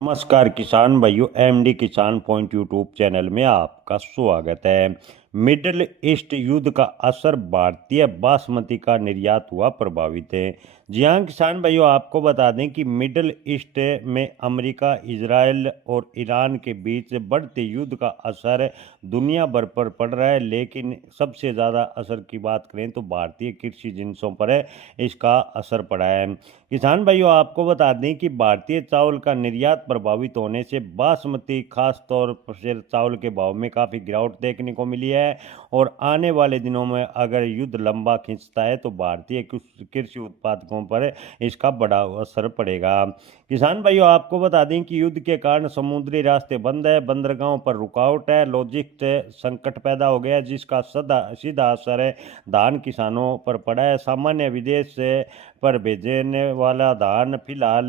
नमस्कार किसान भाइयों, एमडी किसान पॉइंट यूट्यूब चैनल में आपका स्वागत है। मिडिल ईस्ट युद्ध का असर भारतीय बासमती का निर्यात हुआ प्रभावित है। जी हाँ किसान भाइयों, आपको बता दें कि मिडिल ईस्ट में अमेरिका, इजराइल और ईरान के बीच बढ़ते युद्ध का असर दुनिया भर पर पड़ रहा है, लेकिन सबसे ज़्यादा असर की बात करें तो भारतीय कृषि जिन्सों पर इसका असर पड़ा है। किसान भाइयों, आपको बता दें कि भारतीय चावल का निर्यात प्रभावित होने से बासमती खास तौर पर चावल के भाव में काफ़ी गिरावट देखने को मिली है। और आने वाले दिनों में अगर युद्ध लंबा खींचता है तो भारतीय कृषि उत्पादकों पर इसका बड़ा असर पड़ेगा। किसान भाइयों, आपको बता दें कि युद्ध के कारण समुद्री रास्ते बंद है, बंदरगाहों पर रुकावट है, लॉजिस्टिक संकट पैदा हो गया है, जिसका सीधा असर है धान किसानों पर पड़ा है। सामान्य विदेश से पर भेजने वाला धान फिलहाल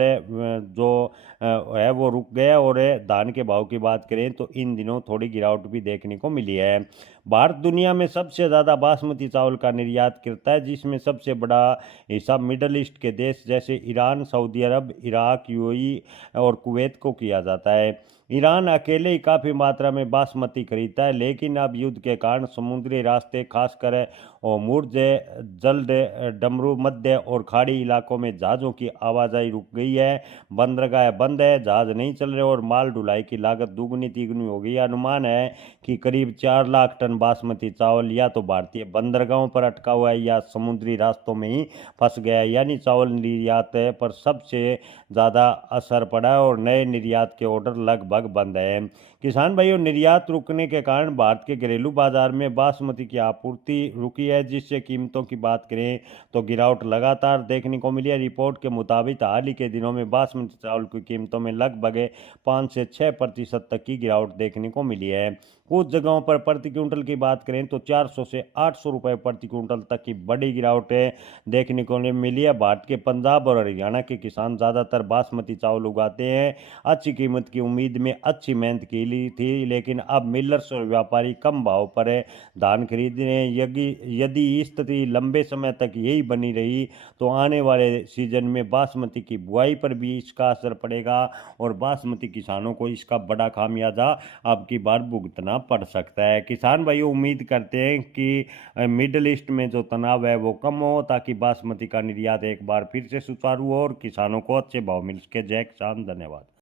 जो है वो रुक गया। और धान के भाव की बात करें तो इन दिनों थोड़ी गिरावट भी देखने को मिली है। भारत दुनिया में सबसे ज़्यादा बासमती चावल का निर्यात करता है, जिसमें सबसे बड़ा हिस्सा मिडल ईस्ट के देश जैसे ईरान, सऊदी अरब, इराक, यूएई और कुवैत को किया जाता है। ईरान अकेले ही काफ़ी मात्रा में बासमती खरीदता है, लेकिन अब युद्ध के कारण समुद्री रास्ते खासकर होर्मुज़ जल्द डमरू मध्य और खाड़ी इलाकों में जहाज़ों की आवाजाही रुक गई है। बंदरगाह बंद है, जहाज नहीं चल रहे और माल ढुलाई की लागत दुगनी तिगुनी हो गई। अनुमान है कि करीब 4 लाख टन बासमती चावल या तो भारतीय बंदरगाहों पर अटका हुआ है या समुद्री रास्तों में ही फंस गया है। यानी चावल निर्यात पर सबसे ज़्यादा असर पड़ा है और नए निर्यात के ऑर्डर लगभग बंद है। किसान भाइयों, निर्यात रुकने के कारण भारत के घरेलू बाजार में बासमती की आपूर्ति रुकी है, जिससे कीमतों की बात करें तो गिरावट लगातार देखने को मिली है। रिपोर्ट के मुताबिक हाल ही के दिनों में बासमती चावल की कीमतों में लगभग 5 से 6% तक की गिरावट देखने को मिली है। कुछ जगहों पर प्रति क्विंटल की बात करें तो 400 से 800 रुपये प्रति क्विंटल तक की बड़ी गिरावट देखने को मिली है। भारत के पंजाब और हरियाणा के किसान ज़्यादातर बासमती चावल उगाते हैं। अच्छी कीमत की उम्मीद में अच्छी मेहनत की ली थी, लेकिन अब मिलर्स और व्यापारी कम भाव पर धान खरीद रहे हैं। यदि यदि स्थिति लंबे समय तक यही बनी रही तो आने वाले सीजन में बासमती की बुआई पर भी इसका असर पड़ेगा और बासमती किसानों को इसका बड़ा खामियाजा अब की बार भुगतना पड़ सकता है। किसान भाई उम्मीद करते हैं कि मिडल ईस्ट में जो तनाव है वो कम हो, ताकि बासमती का निर्यात एक बार फिर से सुचारू हो और किसानों को अच्छे भाव मिल सके। जय किसान, धन्यवाद।